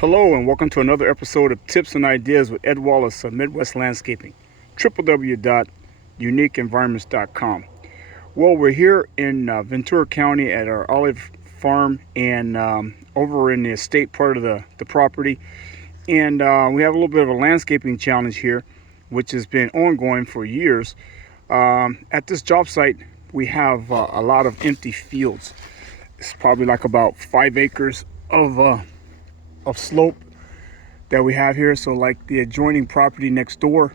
Hello and welcome to another episode of Tips and Ideas with Ed Wallace of Midwest Landscaping, www.uniqueenvironments.com. Well, we're here in Ventura County at our olive farm and over in the estate part of the property. And we have a little bit of a landscaping challenge here, which has been ongoing for years. At this job site, we have a lot of empty fields. It's probably like about 5 acres of slope that we have here. So like the adjoining property next door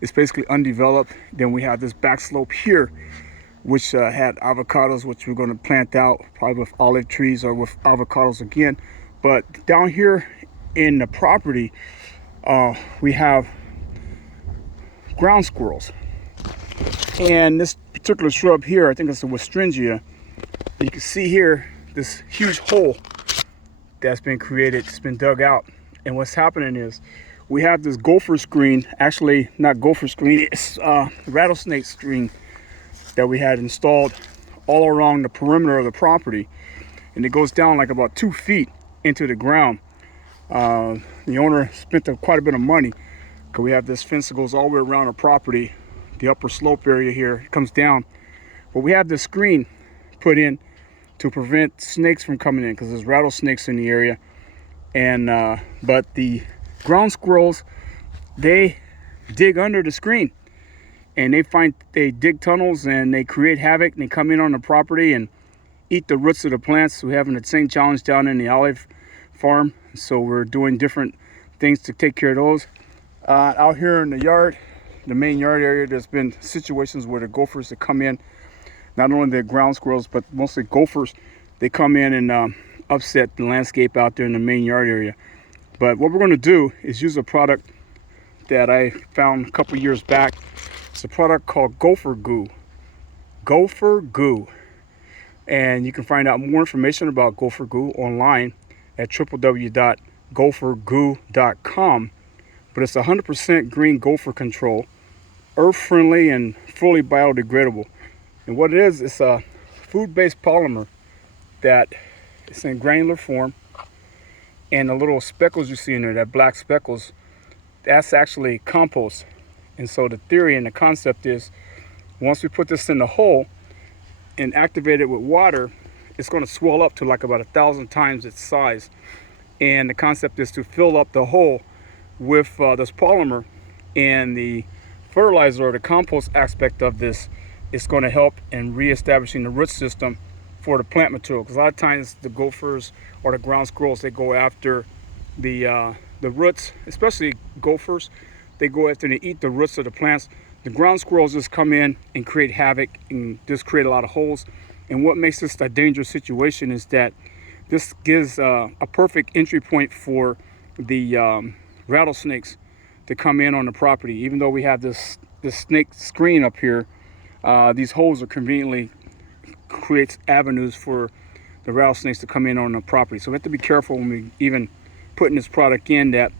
is basically undeveloped. Then we have this back slope here, which had avocados, which we're going to plant out probably with olive trees or with avocados again. But down here in the property, we have ground squirrels. And this particular shrub here, I think it's a Westringia. You can see here this huge hole that's been created. It's been dug out, and what's happening is we have this gopher screen, actually not gopher screen, it's rattlesnake screen that we had installed all around the perimeter of the property, and it goes down like about 2 feet into the ground. The owner spent quite a bit of money because we have this fence that goes all the way around the property. The upper slope area here comes down, but we have this screen put in to prevent snakes from coming in because there's rattlesnakes in the area. And but the ground squirrels, they dig under the screen and they dig tunnels and they create havoc, and they come in on the property and eat the roots of the plants. We're having the same challenge down in the olive farm, so we're doing different things to take care of those. Out here in the yard, the main yard area, there's been situations where the gophers that come in, not only the ground squirrels, but mostly gophers, they come in and upset the landscape out there in the main yard area. But what we're going to do is use a product that I found a couple years back. It's a product called Gopher Goo. Gopher Goo. And you can find out more information about Gopher Goo online at www.gophergoo.com. But it's 100% green gopher control, earth-friendly, and fully biodegradable. And what it is, it's a food-based polymer that is in granular form. And the little speckles you see in there, that black speckles, that's actually compost. And so the theory and the concept is, once we put this in the hole and activate it with water, it's going to swell up to like about 1,000 times its size. And the concept is to fill up the hole with this polymer, and the fertilizer or the compost aspect of this is going to help in reestablishing the root system for the plant material. Because a lot of times the gophers or the ground squirrels, they go after the roots, especially gophers. They go after and they eat the roots of the plants. The ground squirrels just come in and create havoc and just create a lot of holes. And what makes this a dangerous situation is that this gives a perfect entry point for the rattlesnakes to come in on the property. Even though we have this snake screen up here, these holes are conveniently creates avenues for the rattlesnakes to come in on the property. So we have to be careful when we even putting this product in, that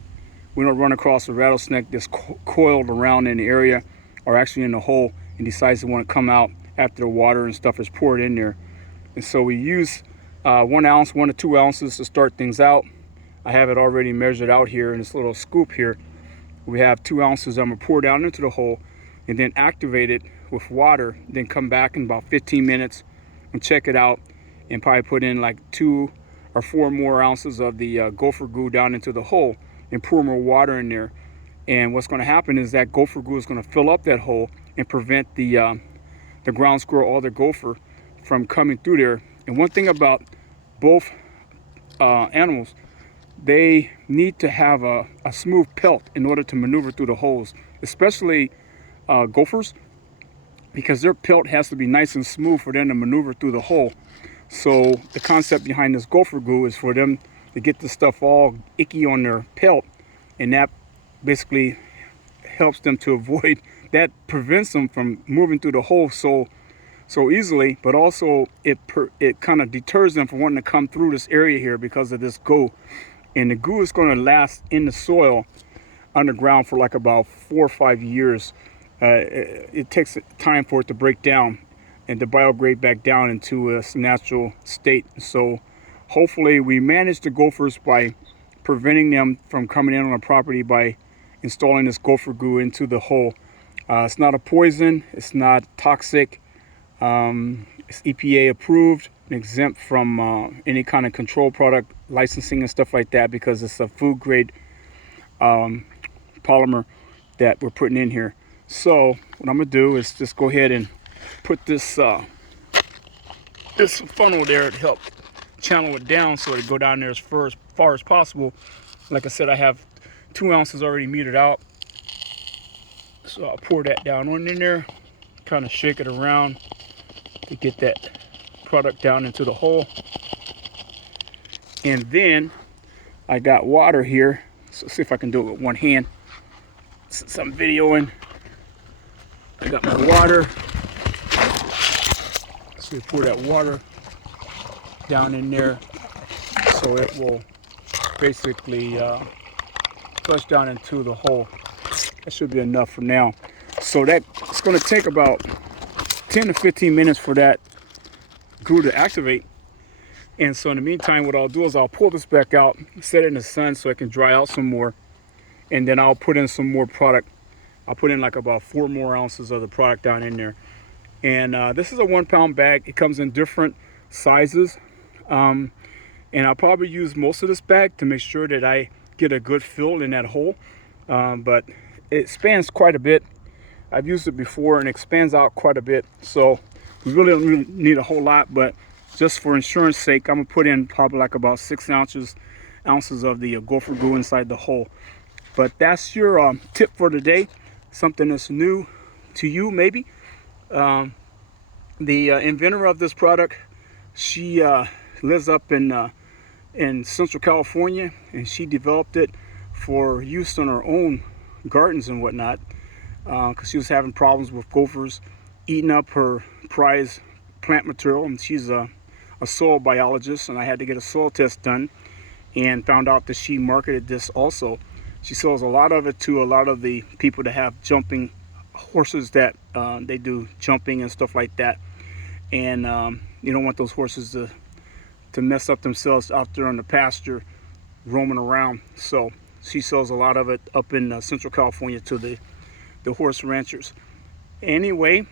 we don't run across a rattlesnake that's coiled around in the area or actually in the hole and decides to want to come out after the water and stuff is poured in there. And so we use 1 ounce, 1 to 2 ounces to start things out. I have it already measured out here in this little scoop here. We have 2 ounces I'm going to pour down into the hole and then activate it with water, then come back in about 15 minutes and check it out, and probably put in like 2 or 4 more ounces of the Gopher Goo down into the hole and pour more water in there. And what's going to happen is that Gopher Goo is going to fill up that hole and prevent the ground squirrel or the gopher from coming through there. And one thing about both animals, they need to have a smooth pelt in order to maneuver through the holes, especially gophers, because their pelt has to be nice and smooth for them to maneuver through the hole. So the concept behind this Gopher Goo is for them to get the stuff all icky on their pelt, and that basically helps them to avoid, that prevents them from moving through the hole so easily, but also it kind of deters them from wanting to come through this area here because of this goo. And the goo is going to last in the soil underground for like about 4 or 5 years. It takes time for it to break down and to biodegrade back down into its natural state. So hopefully we manage the gophers by preventing them from coming in on a property by installing this Gopher Goo into the hole. It's not a poison, it's not toxic, it's EPA approved and exempt from any kind of control product licensing and stuff like that, because it's a food grade polymer that we're putting in here. So what I'm gonna do is just go ahead and put this this funnel there to help channel it down so it go down there as far as possible. Like I said, I have 2 ounces already metered out, so I'll pour that down on in there, kind of shake it around to get that product down into the hole. And then I got water here, so see if I can do it with one hand since I'm videoing. I got my water, so we pour that water down in there so it will basically flush down into the hole. That should be enough for now. So it's going to take about 10 to 15 minutes for that glue to activate. And so in the meantime, what I'll do is I'll pull this back out, set it in the sun so it can dry out some more, and then I'll put in some more product. I'll put in like about 4 more ounces of the product down in there. And this is a 1 pound bag. It comes in different sizes. And I'll probably use most of this bag to make sure that I get a good fill in that hole. But it spans quite a bit. I've used it before and it expands out quite a bit. So we really don't need a whole lot, but just for insurance sake, I'm gonna put in probably like about 6 ounces of the Gopher Goo inside the hole. But that's your tip for today. Something that's new to you, maybe. The inventor of this product, she lives up in Central California, and she developed it for use on her own gardens and whatnot, because she was having problems with gophers eating up her prize plant material. And she's a soil biologist, and I had to get a soil test done and found out that she marketed this also. She sells a lot of it to a lot of the people that have jumping horses that they do jumping and stuff like that. And you don't want those horses to mess up themselves out there on the pasture roaming around. So she sells a lot of it up in Central California to the horse ranchers. Anyway,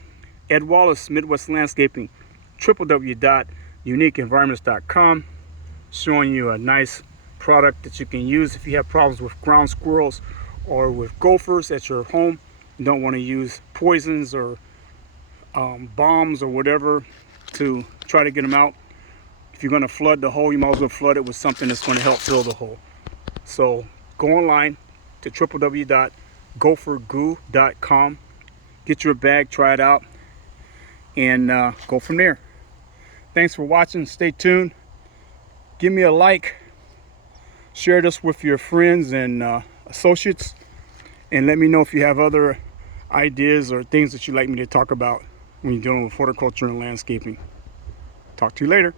Ed Wallace, Midwest Landscaping, www.uniqueenvironments.com, showing you a nice product that you can use if you have problems with ground squirrels or with gophers at your home. You don't want to use poisons or bombs or whatever to try to get them out. If you're going to flood the hole, you might as well flood it with something that's going to help fill the hole. So go online to www.gophergoo.com, get your bag, try it out, and go from there. Thanks for watching. Stay tuned. Give me a like. Share this with your friends and associates, and let me know if you have other ideas or things that you'd like me to talk about when you're dealing with horticulture and landscaping. Talk to you later.